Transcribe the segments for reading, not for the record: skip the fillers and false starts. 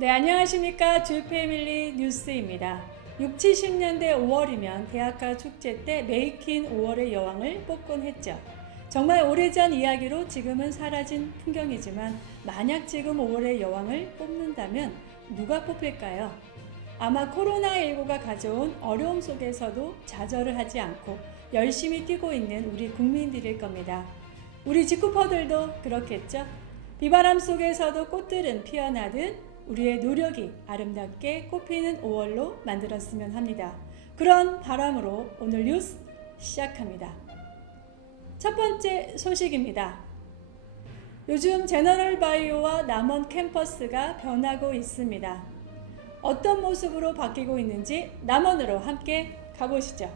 네, 안녕하십니까. 주패밀리 뉴스입니다. 6, 70년대 5월이면 대학가 축제 때 메이크 인 5월의 여왕을 뽑곤 했죠. 정말 오래전 이야기로 지금은 사라진 풍경이지만 만약 지금 5월의 여왕을 뽑는다면 누가 뽑힐까요? 아마 코로나19가 가져온 어려움 속에서도 좌절을 하지 않고 열심히 뛰고 있는 우리 국민들일 겁니다. 우리 직구퍼들도 그렇겠죠? 비바람 속에서도 꽃들은 피어나듯 우리의 노력이 아름답게 꽃피는 5월로 만들었으면 합니다. 그런 바람으로 오늘 뉴스 시작합니다. 첫 번째 소식입니다. 요즘 제너럴바이오와 남원 캠퍼스가 변하고 있습니다. 어떤 모습으로 바뀌고 있는지 남원으로 함께 가보시죠.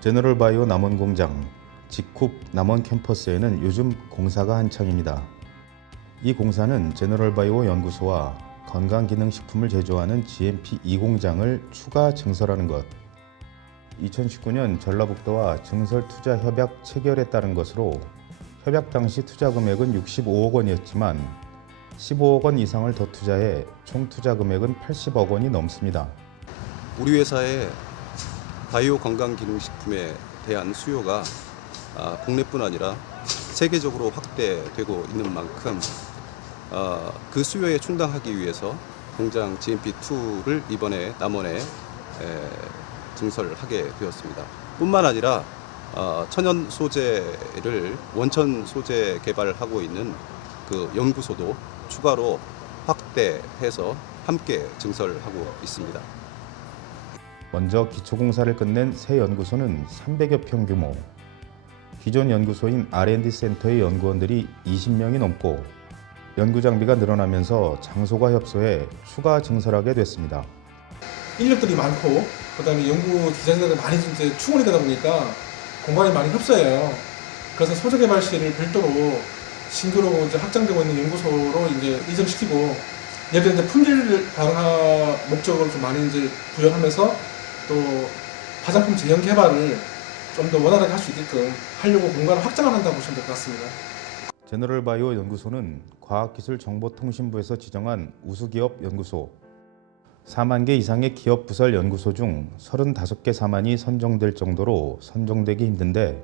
제너럴바이오 남원 공장, 직쿱 남원 캠퍼스에는 요즘 공사가 한창입니다. 이 공사는 제너럴바이오 연구소와 건강기능식품을 제조하는 GMP 2공장을 추가 증설하는 것. 2019년 전라북도와 증설투자 협약 체결에 따른 것으로 협약 당시 투자 금액은 65억 원이었지만 15억 원 이상을 더 투자해 총 투자 금액은 80억 원이 넘습니다. 우리 회사의 바이오 건강기능식품에 대한 수요가 국내뿐 아니라 세계적으로 확대되고 있는 만큼 그 수요에 충당하기 위해서 공장 GMP2를 이번에 남원에 증설하게 되었습니다. 뿐만 아니라 천연 소재를 원천 소재 개발하고 있는 그 연구소도 추가로 확대해서 함께 증설하고 있습니다. 먼저 기초공사를 끝낸 새 연구소는 300여 평 규모, 기존 연구소인 R&D 센터의 연구원들이 20명이 넘고 연구 장비가 늘어나면서 장소가 협소해 추가 증설하게 됐습니다. 인력들이 많고 그다음에 연구 기자재들이 많이 이제 충원이 되다 보니까 공간이 많이 협소해요. 그래서 소재 개발실을 별도로 신규로 이제 확장되고 있는 연구소로 이제 이전시키고 예를 들어 이제 품질 강화 목적으로 좀 많이 이제 부여하면서 또 화장품 제형 개발을 좀 더 원활하게 할 수 있게끔 하려고 공간을 확장을 한다고 보시면 될 것 같습니다. 제너럴바이오 연구소는 과학기술정보통신부에서 지정한 우수기업 연구소, 4만 개 이상의 기업 부설 연구소 중 35개 사만이 선정될 정도로 선정되기 힘든데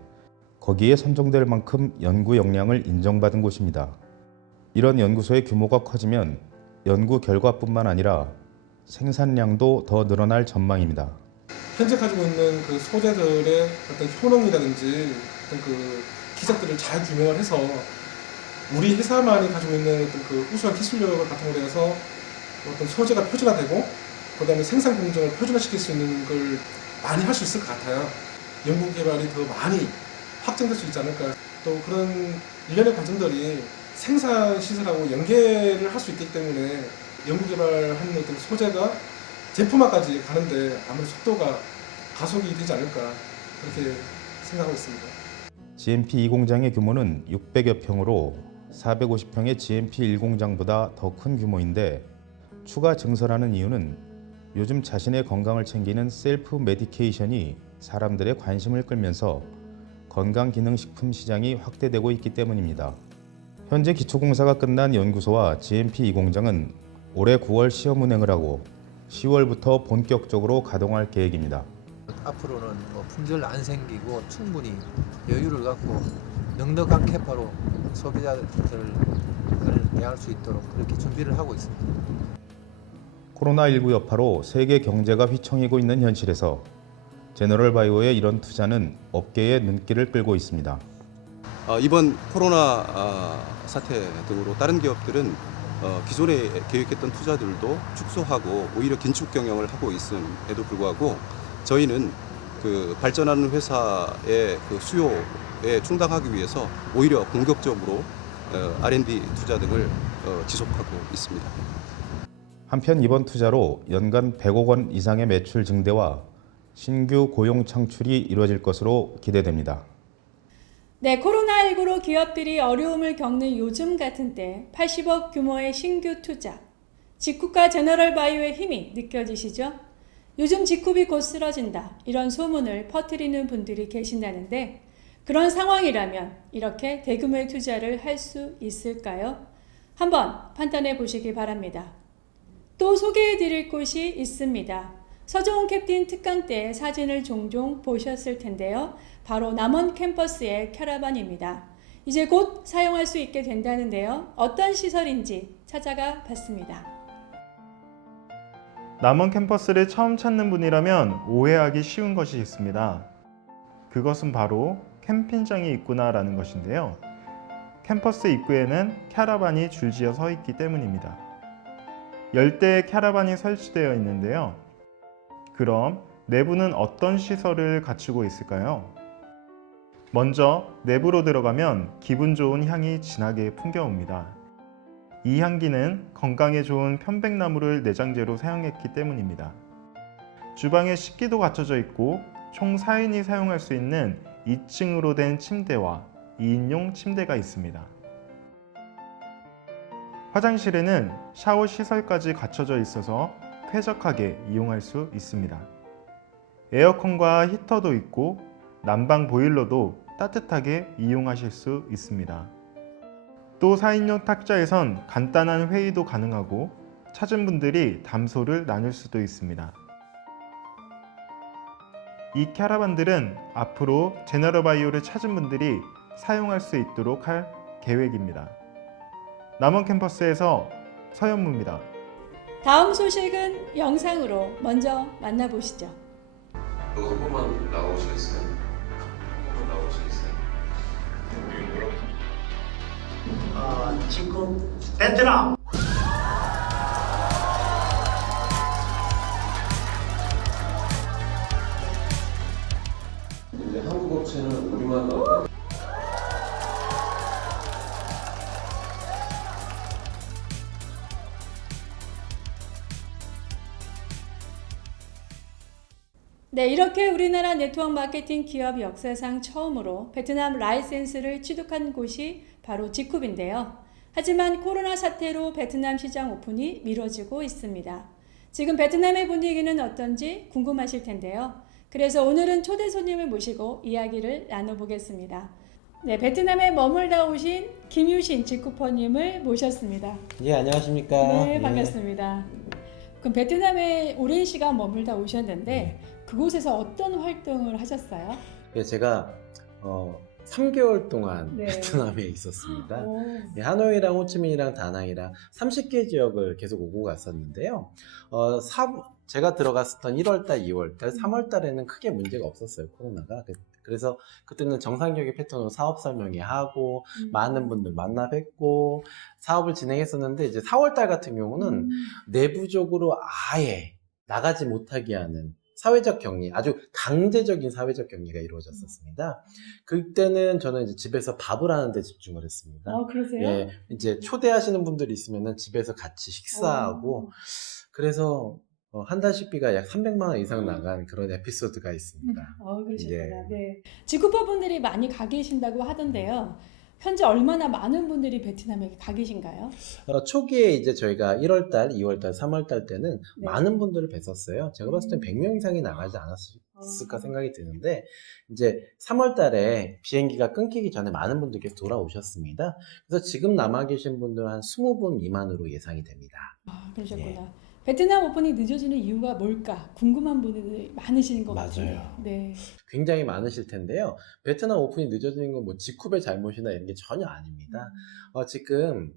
거기에 선정될 만큼 연구 역량을 인정받은 곳입니다. 이런 연구소의 규모가 커지면 연구 결과뿐만 아니라 생산량도 더 늘어날 전망입니다. 현재 가지고 있는 그 소재들의 어떤 효능이라든지 어떤 그 기작들을 잘 규명을 해서 우리 회사만이 가지고 있는 어떤 그 우수한 기술력을 바탕으로 해서 어떤 소재가 표준화되고 그다음에 생산 공정을 표준화시킬 수 있는 걸 많이 할 수 있을 것 같아요. 연구 개발이 더 많이 확장될 수 있지 않을까. 또 그런 일련의 과정들이 생산 시설하고 연계를 할 수 있기 때문에 연구 개발하는 어떤 소재가 제품화까지 가는데 아무래도 속도가 가속이 되지 않을까 그렇게 생각하고 있습니다. GMP 2공장의 규모는 600여 평으로 450평의 GMP 1공장보다 더 큰 규모인데 추가 증설하는 이유는 요즘 자신의 건강을 챙기는 셀프 메디케이션이 사람들의 관심을 끌면서 건강기능식품 시장이 확대되고 있기 때문입니다. 현재 기초공사가 끝난 연구소와 GMP 2공장은 올해 9월 시험 운행을 하고 10월부터 본격적으로 가동할 계획입니다. 앞으로는 품절 안 생기고 충분히 여유를 갖고 넉넉한 캐파로 소비자들을 대할 수 있도록 그렇게 준비를 하고 있습니다. 코로나19 여파로 세계 경제가 휘청이고 있는 현실에서 제너럴바이오의 이런 투자는 업계의 눈길을 끌고 있습니다. 이번 코로나 사태 등으로 다른 기업들은 기존에 계획했던 투자들도 축소하고 오히려 긴축 경영을 하고 있음에도 불구하고 저희는 그 발전하는 회사의 그 수요에 충당하기 위해서 오히려 공격적으로 R&D 투자 등을 지속하고 있습니다. 한편 이번 투자로 연간 100억 원 이상의 매출 증대와 신규 고용 창출이 이루어질 것으로 기대됩니다. 네, 코로나19로 기업들이 어려움을 겪는 요즘 같은 때 80억 규모의 신규 투자, 직쿱과 제너럴바이오의 힘이 느껴지시죠? 요즘 직쿱이 곧 쓰러진다, 이런 소문을 퍼뜨리는 분들이 계신다는데 그런 상황이라면 이렇게 대규모의 투자를 할 수 있을까요? 한번 판단해 보시기 바랍니다. 또 소개해 드릴 곳이 있습니다. 서정훈 캡틴 특강 때 사진을 종종 보셨을 텐데요. 바로 남원 캠퍼스의 캐러반입니다. 이제 곧 사용할 수 있게 된다는데요. 어떤 시설인지 찾아가 봤습니다. 남원 캠퍼스를 처음 찾는 분이라면 오해하기 쉬운 것이 있습니다. 그것은 바로 캠핑장이 있구나라는 것인데요. 캠퍼스 입구에는 캐러반이 줄지어 서 있기 때문입니다. 열대의 캐러반이 설치되어 있는데요. 그럼 내부는 어떤 시설을 갖추고 있을까요? 먼저 내부로 들어가면 기분 좋은 향이 진하게 풍겨옵니다. 이 향기는 건강에 좋은 편백나무를 내장재로 사용했기 때문입니다. 주방에 식기도 갖춰져 있고 총 4인이 사용할 수 있는 2층으로 된 침대와 2인용 침대가 있습니다. 화장실에는 샤워 시설까지 갖춰져 있어서 쾌적하게 이용할 수 있습니다. 에어컨과 히터도 있고 난방 보일러도 따뜻하게 이용하실 수 있습니다. 또 4인용 탁자에선 간단한 회의도 가능하고 찾은 분들이 담소를 나눌 수도 있습니다. 이 캐러반들은 앞으로 제너럴바이오를 찾은 분들이 사용할 수 있도록 할 계획입니다. 남원 캠퍼스에서 서현무입니다. 다음 소식은 영상으로 먼저 만나보시죠. 한 번만 나오시겠어요? 한 번만 나오시겠어요? 지금 베트남 이제 한국 업체는 우리만 나오고 네, 이렇게 우리나라 네트워크 마케팅 기업 역사상 처음으로 베트남 라이센스를 취득한 곳이 바로 지쿱인데요. 하지만 코로나 사태로 베트남 시장 오픈이 미뤄지고 있습니다. 지금 베트남의 분위기는 어떤지 궁금하실 텐데요. 그래서 오늘은 초대 손님을 모시고 이야기를 나눠보겠습니다. 네, 베트남에 머물다 오신 김유신 지쿠퍼님을 모셨습니다. 예, 안녕하십니까. 네, 반갑습니다. 그럼 베트남에 오랜 시간 머물다 오셨는데 그곳에서 어떤 활동을 하셨어요? 예, 제가 3개월 동안 네. 베트남에 있었습니다. 오. 예, 하노이랑 호치민이랑 다낭이랑 30개 지역을 계속 오고 갔었는데요. 제가 들어갔었던 1월달, 2월달, 3월달에는 크게 문제가 없었어요, 코로나가. 그래서 그때는 정상적인 패턴으로 사업 설명회하고 많은 분들 만나 뵙고 사업을 진행했었는데 이제 4월달 같은 경우는 내부적으로 아예 나가지 못하게 하는 사회적 격리, 아주 강제적인 사회적 격리가 이루어졌었습니다. 그때는 저는 이제 집에서 밥을 하는 데 집중을 했습니다. 그러세요? 예, 이제 초대하시는 분들이 있으면은 집에서 같이 식사하고 그래서 한 달 식비가 약 300만 원 이상 나간 그런 에피소드가 있습니다. 그러셨구나. 예. 네. 지쿠퍼 분들이 많이 가 계신다고 하던데요. 현재 얼마나 많은 분들이 베트남에 가 계신가요? 초기에 이제 저희가 1월달, 2월달, 3월달 때는 네. 많은 분들을 뵀었어요. 제가 봤을 땐 100명 이상이 나가지 않았을까 생각이 드는데 이제 3월달에 비행기가 끊기기 전에 많은 분들께서 돌아오셨습니다. 그래서 지금 남아 계신 분들은 한 20분 미만으로 예상이 됩니다. 그러셨구나. 예. 베트남 오픈이 늦어지는 이유가 뭘까? 궁금한 분들이 많으신 것 맞아요. 같아요. 네. 굉장히 많으실 텐데요. 베트남 오픈이 늦어지는 건 뭐 지쿱의 잘못이나 이런 게 전혀 아닙니다. 지금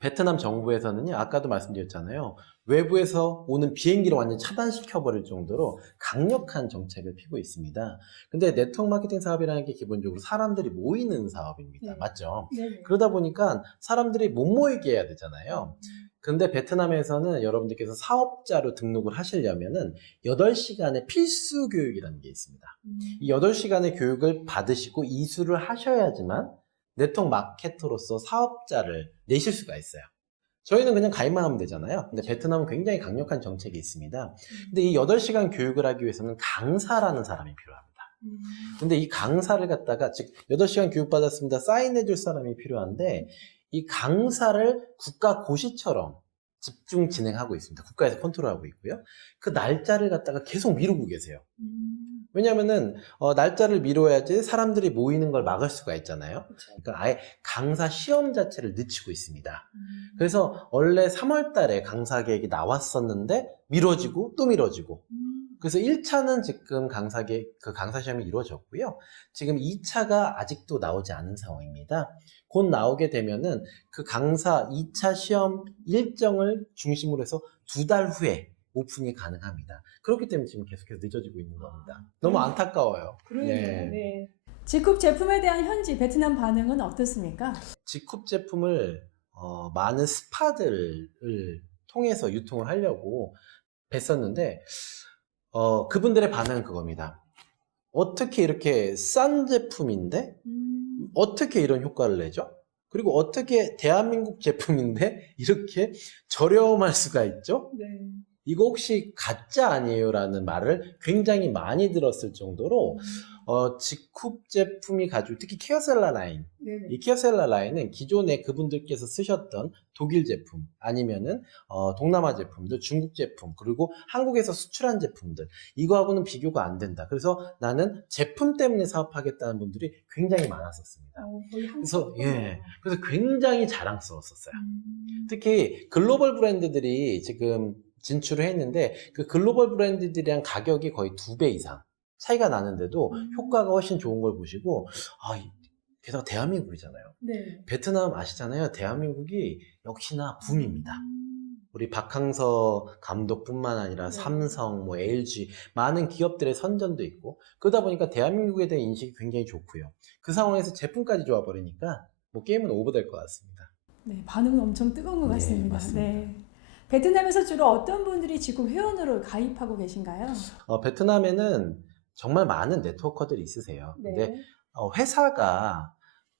베트남 정부에서는요, 아까도 말씀드렸잖아요. 외부에서 오는 비행기를 완전히 차단시켜버릴 정도로 강력한 정책을 피고 있습니다. 근데 네트워크 마케팅 사업이라는 게 기본적으로 사람들이 모이는 사업입니다. 네. 맞죠? 네네. 그러다 보니까 사람들이 못 모이게 해야 되잖아요. 근데 베트남에서는 여러분들께서 사업자로 등록을 하시려면은 8시간의 필수 교육이라는 게 있습니다. 이 8시간의 교육을 받으시고 이수를 하셔야지만 네트워크 마케터로서 사업자를 내실 수가 있어요. 저희는 그냥 가입만 하면 되잖아요. 근데 베트남은 굉장히 강력한 정책이 있습니다. 근데 이 8시간 교육을 하기 위해서는 강사라는 사람이 필요합니다. 근데 이 강사를 갖다가 즉 8시간 교육받았습니다. 사인해줄 사람이 필요한데 이 강사를 국가 고시처럼 집중 진행하고 있습니다. 국가에서 컨트롤하고 있고요. 그 날짜를 갖다가 계속 미루고 계세요. 왜냐면은 날짜를 미뤄야지 사람들이 모이는 걸 막을 수가 있잖아요. 그러니까 아예 강사 시험 자체를 늦추고 있습니다. 그래서 원래 3월 달에 강사 계획이 나왔었는데 미뤄지고 또 미뤄지고. 그래서 1차는 지금 강사 시험이 이루어졌고요. 지금 2차가 아직도 나오지 않은 상황입니다. 곧 나오게 되면은 그 강사 2차 시험 일정을 중심으로 해서 2달 후에 오픈이 가능합니다. 그렇기 때문에 지금 계속해서 늦어지고 있는 겁니다. 너무 안타까워요. 그러네요. 예. 네. 직접 제품에 대한 현지 베트남 반응은 어떻습니까? 직굽 제품을 많은 스파들을 통해서 유통을 하려고 뵀었는데 그분들의 반응은 그겁니다. 어떻게 이렇게 싼 제품인데 어떻게 이런 효과를 내죠? 그리고 어떻게 대한민국 제품인데 이렇게 저렴할 수가 있죠? 네. 이거 혹시 가짜 아니에요? 라는 말을 굉장히 많이 들었을 정도로 직굽 제품이 가지고 특히 케어셀라 라인 네네. 이 케어셀라 라인은 기존에 그분들께서 쓰셨던 독일 제품 아니면은 동남아 제품들, 중국 제품 그리고 한국에서 수출한 제품들 이거하고는 비교가 안 된다. 그래서 나는 제품 때문에 사업하겠다는 분들이 굉장히 많았었습니다. 거의 한 그래서 그래서 굉장히 자랑스러웠었어요. 특히 글로벌 브랜드들이 지금 진출을 했는데 그 글로벌 브랜드들이랑 가격이 거의 2배 이상 차이가 나는데도 효과가 훨씬 좋은 걸 보시고 게다가 대한민국이잖아요. 네. 베트남 아시잖아요. 대한민국이 역시나 붐입니다. 우리 박항서 감독뿐만 아니라 네. 삼성, 뭐 LG 많은 기업들의 선전도 있고 그러다 보니까 대한민국에 대한 인식이 굉장히 좋고요. 그 상황에서 제품까지 좋아 버리니까 뭐 게임은 오버될 것 같습니다. 네, 반응은 엄청 뜨거운 것 네, 같습니다. 맞습니다. 네. 베트남에서 주로 어떤 분들이 직접 회원으로 가입하고 계신가요? 베트남에는 정말 많은 네트워커들이 있으세요. 네. 근데 회사가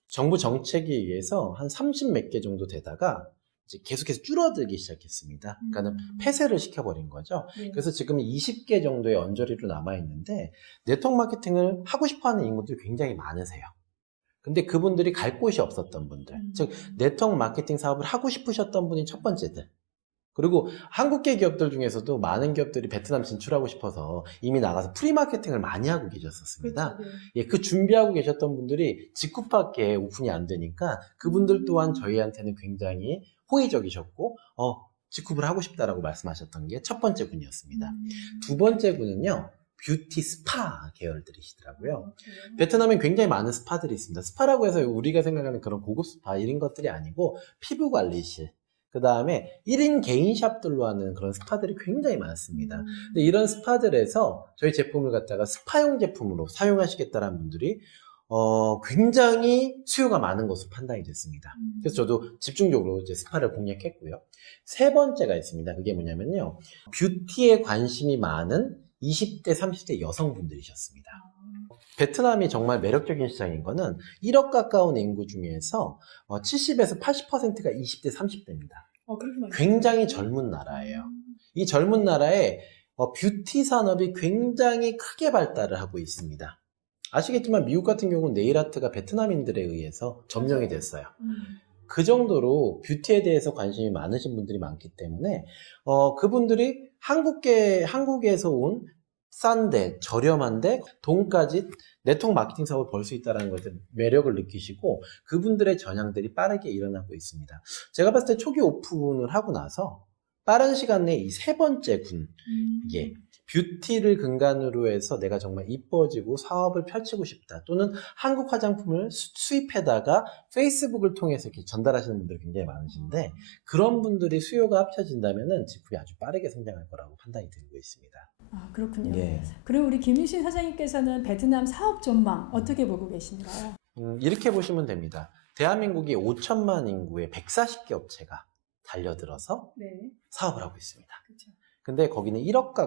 정부 정책에 의해서 한 30 몇 개 정도 되다가 이제 계속해서 줄어들기 시작했습니다. 그러니까 폐쇄를 시켜버린 거죠. 네. 그래서 지금 20개 정도의 언저리로 남아있는데 네트워크 마케팅을 하고 싶어하는 인구들이 굉장히 많으세요. 근데 그분들이 갈 곳이 없었던 분들, 즉 네트워크 마케팅 사업을 하고 싶으셨던 분이 첫 번째들. 그리고 한국계 기업들 중에서도 많은 기업들이 베트남 진출하고 싶어서 이미 나가서 프리마케팅을 많이 하고 계셨었습니다. 그렇죠. 네. 예, 그 준비하고 계셨던 분들이 직후밖에 오픈이 안 되니까 그분들 또한 저희한테는 굉장히 호의적이셨고 직후를 하고 싶다라고 말씀하셨던 게 첫 번째 군이었습니다. 두 번째 군은요. 뷰티 스파 계열들이시더라고요. 베트남에 굉장히 많은 스파들이 있습니다. 스파라고 해서 우리가 생각하는 그런 고급 스파 이런 것들이 아니고 피부 관리실, 그 다음에 1인 개인 샵들로 하는 그런 스파들이 굉장히 많습니다. 근데 이런 스파들에서 저희 제품을 갖다가 스파용 제품으로 사용하시겠다는 분들이 굉장히 수요가 많은 것으로 판단이 됐습니다. 그래서 저도 집중적으로 이제 스파를 공략했고요. 세 번째가 있습니다. 그게 뭐냐면요. 뷰티에 관심이 많은 20대, 30대 여성분들이셨습니다. 베트남이 정말 매력적인 시장인 거는 1억 가까운 인구 중에서 70에서 80%가 20대, 30대입니다. 굉장히 젊은 나라예요. 이 젊은 나라에 뷰티 산업이 굉장히 크게 발달을 하고 있습니다. 아시겠지만 미국 같은 경우는 네일 아트가 베트남인들에 의해서 점령이 됐어요. 그 정도로 뷰티에 대해서 관심이 많으신 분들이 많기 때문에 그분들이 한국에서 온 싼데 저렴한데 돈까지 네트워크 마케팅 사업을 벌 수 있다는 것에 매력을 느끼시고 그분들의 전향들이 빠르게 일어나고 있습니다. 제가 봤을 때 초기 오픈을 하고 나서 빠른 시간 내에 이 세 번째 군, 이게 뷰티를 근간으로 해서 내가 정말 이뻐지고 사업을 펼치고 싶다. 또는 한국 화장품을 수입해다가 페이스북을 통해서 이렇게 전달하시는 분들이 굉장히 많으신데 그런 분들이 수요가 합쳐진다면은 직후에 아주 빠르게 성장할 거라고 판단이 들고 있습니다. 아, 그렇군요. 예. 그럼 우리 김유신 사장님께서는 베트남 사업 전망 어떻게 보고 계신가요? 이렇게 보시면 됩니다. 대한민국이 5천만 인구의 140개 업체가 달려들어서 네. 사업을 하고 있습니다. 그렇죠. 근데 거기는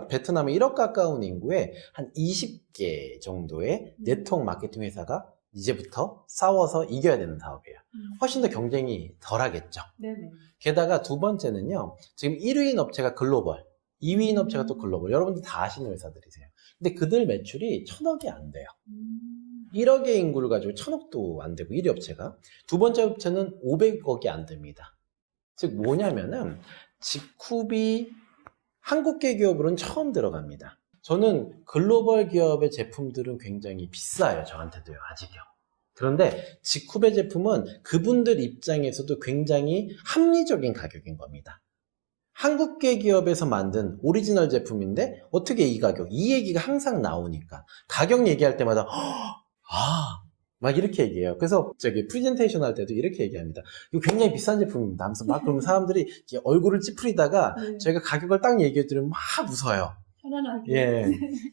베트남의 1억 가까운 인구에 한 20개 정도의 네트워크 마케팅 회사가 이제부터 싸워서 이겨야 되는 사업이에요. 훨씬 더 경쟁이 덜 하겠죠. 네네. 게다가 두 번째는요. 지금 1위인 업체가 글로벌, 2위인 업체가 또 글로벌. 여러분들 다 아시는 회사들이세요. 근데 그들 매출이 1,000억이 안 돼요. 1억의 인구를 가지고 1,000억도 안 되고 1위 업체가. 두 번째 업체는 500억이 안 됩니다. 즉 뭐냐면은 직후비 한국계 기업으로는 처음 들어갑니다. 저는 글로벌 기업의 제품들은 굉장히 비싸요. 저한테도요. 아직요. 그런데 지쿠베 제품은 그분들 입장에서도 굉장히 합리적인 가격인 겁니다. 한국계 기업에서 만든 오리지널 제품인데 어떻게 이 가격? 이 얘기가 항상 나오니까 가격 얘기할 때마다 막 이렇게 얘기해요. 그래서 저기 프레젠테이션 할 때도 이렇게 얘기합니다. 이거 굉장히 비싼 제품입니다. 하면서 막 그러면 사람들이 이렇게 얼굴을 찌푸리다가 네. 저희가 가격을 딱 얘기해 드리면 막 웃어요. 편안하게. 예.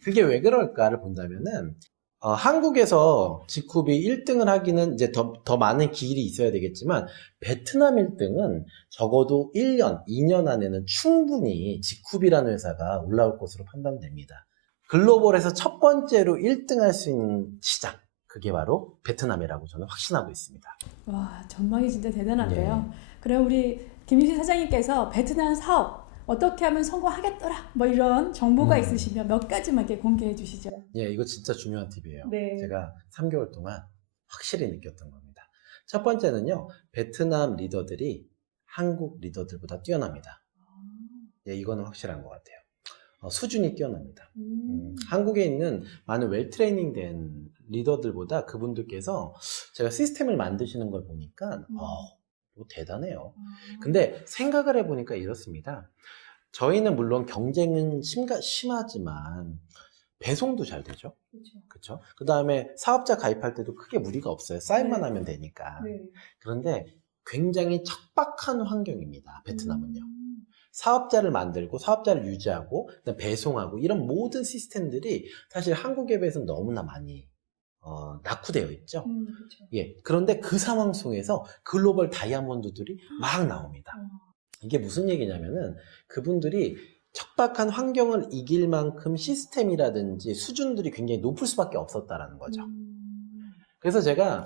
그게 왜 그럴까를 본다면은 한국에서 지쿠비 1등을 하기는 이제 더 많은 기일이 있어야 되겠지만 베트남 1등은 적어도 1년, 2년 안에는 충분히 지쿠비라는 회사가 올라올 것으로 판단됩니다. 글로벌에서 첫 번째로 1등 할 수 있는 시장, 그게 바로 베트남이라고 저는 확신하고 있습니다. 와, 전망이 진짜 대단한데요. 예. 그럼 우리 김유신 사장님께서 베트남 사업 어떻게 하면 성공하겠더라 뭐 이런 정보가 있으시면 몇 가지만 이렇게 공개해 주시죠. 예, 이거 진짜 중요한 팁이에요. 네. 제가 3개월 동안 확실히 느꼈던 겁니다. 첫 번째는요, 베트남 리더들이 한국 리더들보다 뛰어납니다. 예, 이거는 확실한 것 같아요. 수준이 뛰어납니다. 한국에 있는 많은 웰 트레이닝 된 리더들보다 그분들께서 제가 시스템을 만드시는 걸 보니까 뭐 대단해요. 근데 생각을 해보니까 이렇습니다. 저희는 물론 경쟁은 심하지만 배송도 잘 되죠. 그렇죠? 그 다음에 사업자 가입할 때도 크게 무리가 없어요. 사인만 네. 하면 되니까. 네. 그런데 굉장히 척박한 환경입니다. 베트남은요. 사업자를 만들고 사업자를 유지하고 그다음 배송하고 이런 모든 시스템들이 사실 한국에 비해서 너무나 많이 낙후되어 있죠. 그렇죠. 예. 그런데 그 상황 속에서 글로벌 다이아몬드들이 막 나옵니다. 이게 무슨 얘기냐면은 그분들이 척박한 환경을 이길 만큼 시스템이라든지 수준들이 굉장히 높을 수밖에 없었다라는 거죠. 그래서 제가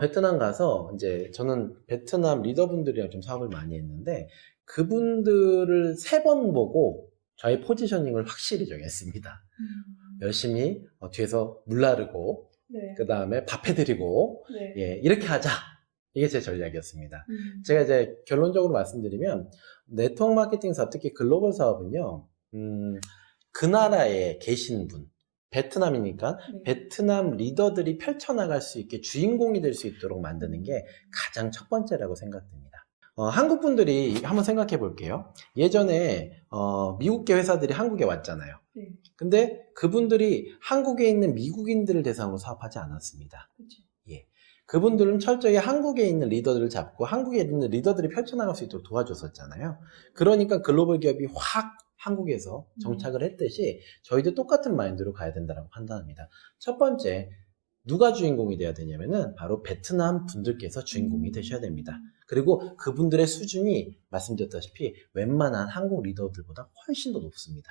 베트남 가서 이제 저는 베트남 리더분들이랑 좀 사업을 많이 했는데 그분들을 3번 보고 저의 포지셔닝을 확실히 정했습니다. 열심히 뒤에서 물 나르고 네. 그 다음에 밥 해드리고 네. 예, 이렇게 하자. 이게 제 전략이었습니다. 제가 이제 결론적으로 말씀드리면 네트워크 마케팅 사업, 특히 글로벌 사업은요, 그 나라에 계신 분, 베트남이니까 네. 베트남 리더들이 펼쳐나갈 수 있게 주인공이 될 수 있도록 만드는 게 가장 첫 번째라고 생각됩니다. 한국 분들이 한번 생각해 볼게요. 예전에 미국계 회사들이 한국에 왔잖아요. 네. 근데 그분들이 한국에 있는 미국인들을 대상으로 사업하지 않았습니다. 그렇죠. 예. 그분들은 철저히 한국에 있는 리더들을 잡고 한국에 있는 리더들이 펼쳐나갈 수 있도록 도와줬었잖아요. 그러니까 글로벌 기업이 확 한국에서 정착을 했듯이 저희도 똑같은 마인드로 가야 된다고 판단합니다. 첫 번째, 누가 주인공이 돼야 되냐면은 바로 베트남 분들께서 주인공이 되셔야 됩니다. 그리고 그분들의 수준이 말씀드렸다시피 웬만한 한국 리더들보다 훨씬 더 높습니다.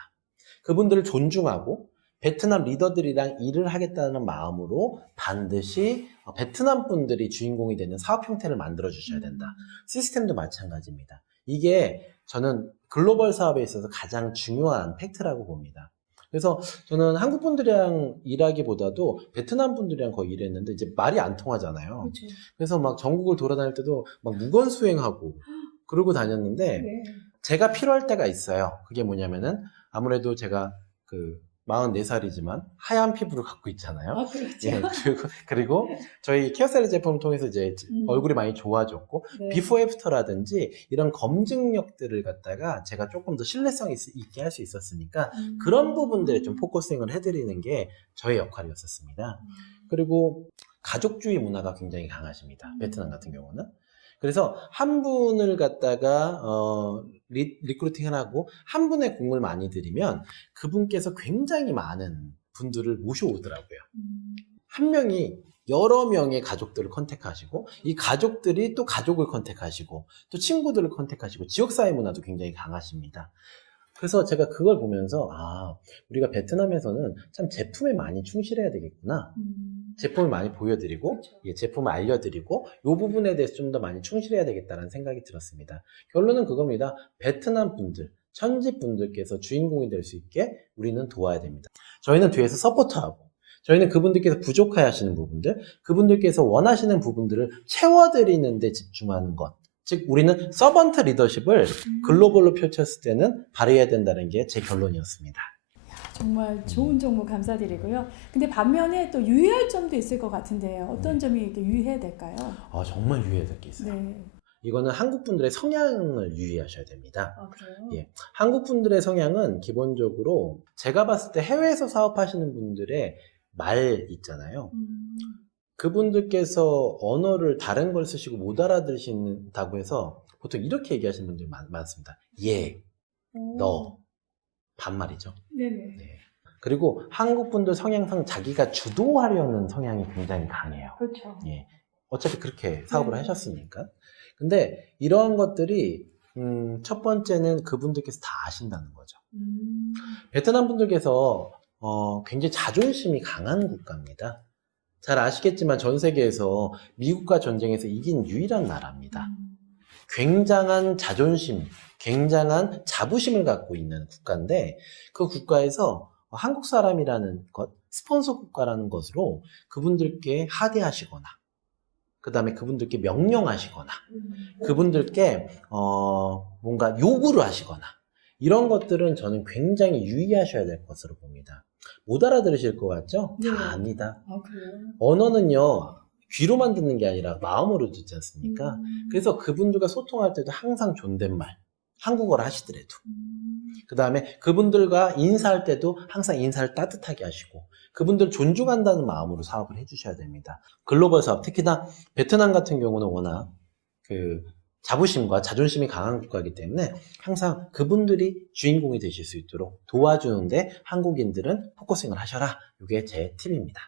그분들을 존중하고 베트남 리더들이랑 일을 하겠다는 마음으로 반드시 베트남 분들이 주인공이 되는 사업 형태를 만들어 주셔야 된다. 시스템도 마찬가지입니다. 이게 저는 글로벌 사업에 있어서 가장 중요한 팩트라고 봅니다. 그래서 저는 한국 분들이랑 일하기보다도 베트남 분들이랑 거의 일했는데 이제 말이 안 통하잖아요. 그렇죠. 그래서 막 전국을 돌아다닐 때도 막 무건 수행하고 그러고 다녔는데 네. 제가 필요할 때가 있어요. 그게 뭐냐면은 아무래도 제가 44살이지만 하얀 피부를 갖고 있잖아요. 아, 그렇죠. 예, 그리고 저희 케어셀 제품을 통해서 이제 얼굴이 많이 좋아졌고 네. 비포 애프터라든지 이런 검증력들을 갖다가 제가 조금 더 신뢰성 있게 할 수 있었으니까 그런 부분들에 좀 포커싱을 해드리는 게 저의 역할이었었습니다. 그리고 가족주의 문화가 굉장히 강하십니다. 베트남 같은 경우는. 그래서 한 분을 갖다가 리크루팅을 하고 한 분의 공을 많이 들이면 그분께서 굉장히 많은 분들을 모셔오더라고요. 한 명이 여러 명의 가족들을 컨택하시고 이 가족들이 또 가족을 컨택하시고 또 친구들을 컨택하시고 지역사회 문화도 굉장히 강하십니다. 그래서 제가 그걸 보면서 우리가 베트남에서는 참 제품에 많이 충실해야 되겠구나. 제품을 많이 보여드리고 그렇죠. 예, 제품을 알려드리고 이 부분에 대해서 좀 더 많이 충실해야 되겠다는 생각이 들었습니다. 결론은 그겁니다. 베트남 분들, 현지 분들께서 주인공이 될 수 있게 우리는 도와야 됩니다. 저희는 뒤에서 서포트하고 저희는 그분들께서 부족해 하시는 부분들, 그분들께서 원하시는 부분들을 채워드리는 데 집중하는 것. 즉 우리는 서번트 리더십을 글로벌로 펼쳤을 때는 발휘해야 된다는 게 제 결론이었습니다. 정말 좋은 정보 감사드리고요. 근데 반면에 또 유의할 점도 있을 것 같은데요. 어떤 점이 이렇게 유의해야 될까요? 정말 유의해야 될 게 있어요. 네. 이거는 한국 분들의 성향을 유의하셔야 됩니다. 아, 그래요? 예. 한국 분들의 성향은 기본적으로 제가 봤을 때 해외에서 사업하시는 분들의 말 있잖아요. 그분들께서 언어를 다른 걸 쓰시고 못 알아들으신다고 해서 보통 이렇게 얘기하시는 분들이 많습니다. 예, 너, 반말이죠. 네네. 네. 그리고 한국 분들 성향상 자기가 주도하려는 성향이 굉장히 강해요. 그렇죠. 예. 어차피 그렇게 사업을 네. 하셨으니까. 근데 이러한 것들이 첫 번째는 그분들께서 다 아신다는 거죠. 베트남 분들께서 굉장히 자존심이 강한 국가입니다. 잘 아시겠지만 전 세계에서 미국과 전쟁에서 이긴 유일한 나라입니다. 굉장한 자존심, 굉장한 자부심을 갖고 있는 국가인데 그 국가에서 한국 사람이라는 것, 스폰서 국가라는 것으로 그분들께 하대하시거나 그 다음에 그분들께 명령하시거나 그분들께 뭔가 요구를 하시거나 이런 것들은 저는 굉장히 유의하셔야 될 것으로 봅니다. 못 알아들으실 것 같죠? 네. 다 압니다. 아, 그래요? 언어는요 귀로만 듣는 게 아니라 마음으로 듣지 않습니까? 그래서 그분들과 소통할 때도 항상 존댓말 한국어를 하시더라도 그 다음에 그분들과 인사할 때도 항상 인사를 따뜻하게 하시고 그분들 존중한다는 마음으로 사업을 해주셔야 됩니다. 글로벌 사업, 특히나 베트남 같은 경우는 워낙 그 자부심과 자존심이 강한 국가이기 때문에 항상 그분들이 주인공이 되실 수 있도록 도와주는데 한국인들은 포커싱을 하셔라. 이게 제 팁입니다.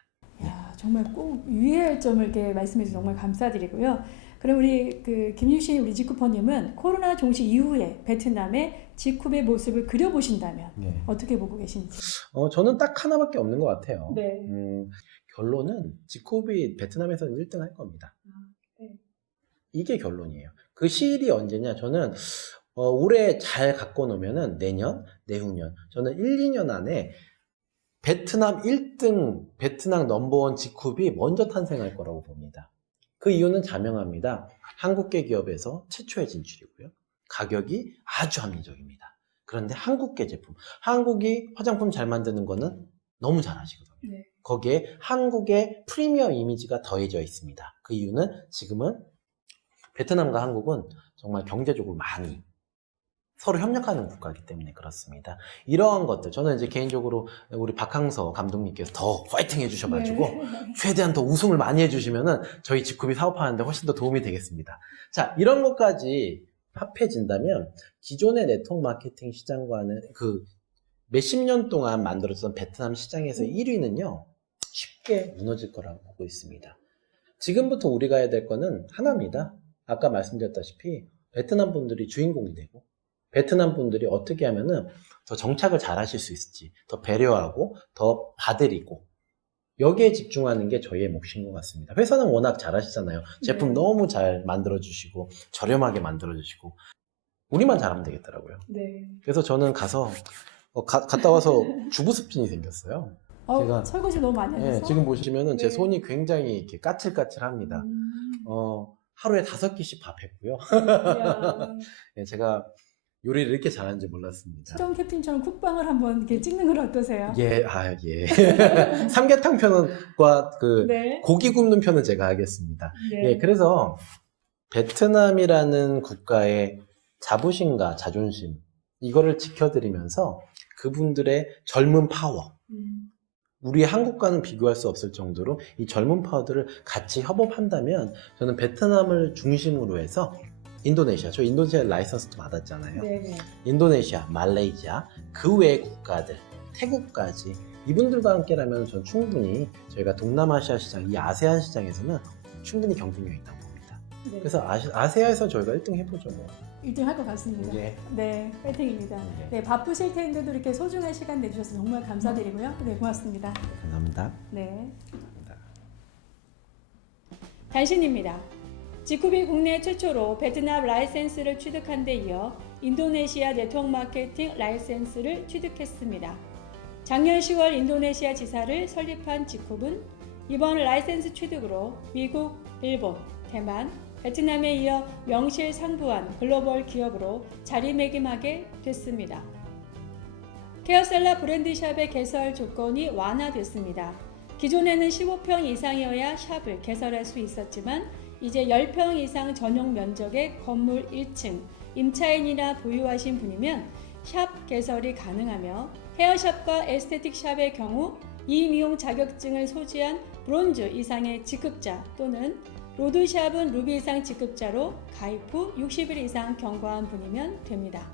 야, 정말 꼭 유의할 점을 이렇게 말씀해 주셔서 정말 감사드리고요. 그럼 우리 김유신 우리 지쿠퍼님은 코로나 종식 이후에 베트남의 지쿱의 모습을 그려보신다면 네. 어떻게 보고 계신지? 저는 딱 하나밖에 없는 것 같아요. 네. 결론은 지쿱이 베트남에서는 1등 할 겁니다. 네. 이게 결론이에요. 그 시일이 언제냐? 저는 올해 잘 갖고 놓으면은 내년, 내후년, 저는 1, 2년 안에 베트남 1등, 베트남 넘버원 지쿱이 먼저 탄생할 거라고 봅니다. 그 이유는 자명합니다. 한국계 기업에서 최초의 진출이고요. 가격이 아주 합리적입니다. 그런데 한국계 제품, 한국이 화장품 잘 만드는 거는 너무 잘하시거든요. 네. 거기에 한국의 프리미엄 이미지가 더해져 있습니다. 그 이유는 지금은 베트남과 한국은 정말 경제적으로 많이 서로 협력하는 국가이기 때문에 그렇습니다. 이러한 것들, 저는 이제 개인적으로 우리 박항서 감독님께서 더 파이팅 해주셔가지고 네. 최대한 더 우승을 많이 해주시면은 저희 지쿱이 사업하는데 훨씬 더 도움이 되겠습니다. 자, 이런 것까지 합해진다면 기존의 네트워크 마케팅 시장과는 그 몇십 년 동안 만들어졌던 베트남 시장에서 1위는요 쉽게 무너질 거라고 보고 있습니다. 지금부터 우리가 해야 될 거는 하나입니다. 아까 말씀드렸다시피 베트남 분들이 주인공이 되고 베트남 분들이 어떻게 하면은 더 정착을 잘 하실 수 있을지 더 배려하고 더 봐드리고 여기에 집중하는 게 저희의 몫인 것 같습니다. 회사는 워낙 잘 하시잖아요. 제품 네. 너무 잘 만들어주시고 저렴하게 만들어주시고 우리만 잘하면 되겠더라고요. 네. 그래서 저는 가서 갔다 와서 주부습진이 생겼어요. 제가 설거지 너무 많이 하셔서? 네, 지금 보시면은 제 네. 손이 굉장히 이렇게 까칠까칠합니다. 하루에 5끼씩 밥 했고요. 이야. 네, 제가 요리를 이렇게 잘하는지 몰랐습니다. 수정 캡틴처럼 쿡방을 한번 이렇게 찍는 건 어떠세요? 예. 삼계탕 편과 그 네. 고기 굽는 편은 제가 하겠습니다. 네. 예, 그래서 베트남이라는 국가의 자부심과 자존심 이거를 지켜드리면서 그분들의 젊은 파워 우리 한국과는 비교할 수 없을 정도로 이 젊은 파워들을 같이 협업한다면 저는 베트남을 중심으로 해서 인도네시아, 저 인도네시아 라이선스도 받았잖아요. 네. 인도네시아, 말레이시아, 그 외의 국가들, 태국까지 이분들과 함께라면 전 충분히 저희가 동남아시아 시장, 이 아세안 시장에서는 충분히 경쟁력이 있다고 봅니다. 네. 그래서 아세아에서 저희가 1등 해보죠 뭐. 1등 할 것 같습니다. 예. 네, 파이팅입니다. 네. 네, 바쁘실 텐데도 이렇게 소중한 시간 내주셔서 정말 감사드리고요. 네, 고맙습니다. 감사합니다. 네. 단신입니다. 지쿱이 국내 최초로 베트남 라이센스를 취득한 데 이어 인도네시아 네트워크 마케팅 라이센스를 취득했습니다. 작년 10월 인도네시아 지사를 설립한 지쿱은 이번 라이센스 취득으로 미국, 일본, 대만, 베트남에 이어 명실상부한 글로벌 기업으로 자리매김하게 됐습니다. 케어셀라 브랜드샵의 개설 조건이 완화됐습니다. 기존에는 15평 이상이어야 샵을 개설할 수 있었지만 이제 10평 이상 전용 면적의 건물 1층, 임차인이나 보유하신 분이면 샵 개설이 가능하며 헤어샵과 에스테틱 샵의 경우 이 미용 자격증을 소지한 브론즈 이상의 직급자 또는 로드샵은 루비 이상 직급자로 가입 후 60일 이상 경과한 분이면 됩니다.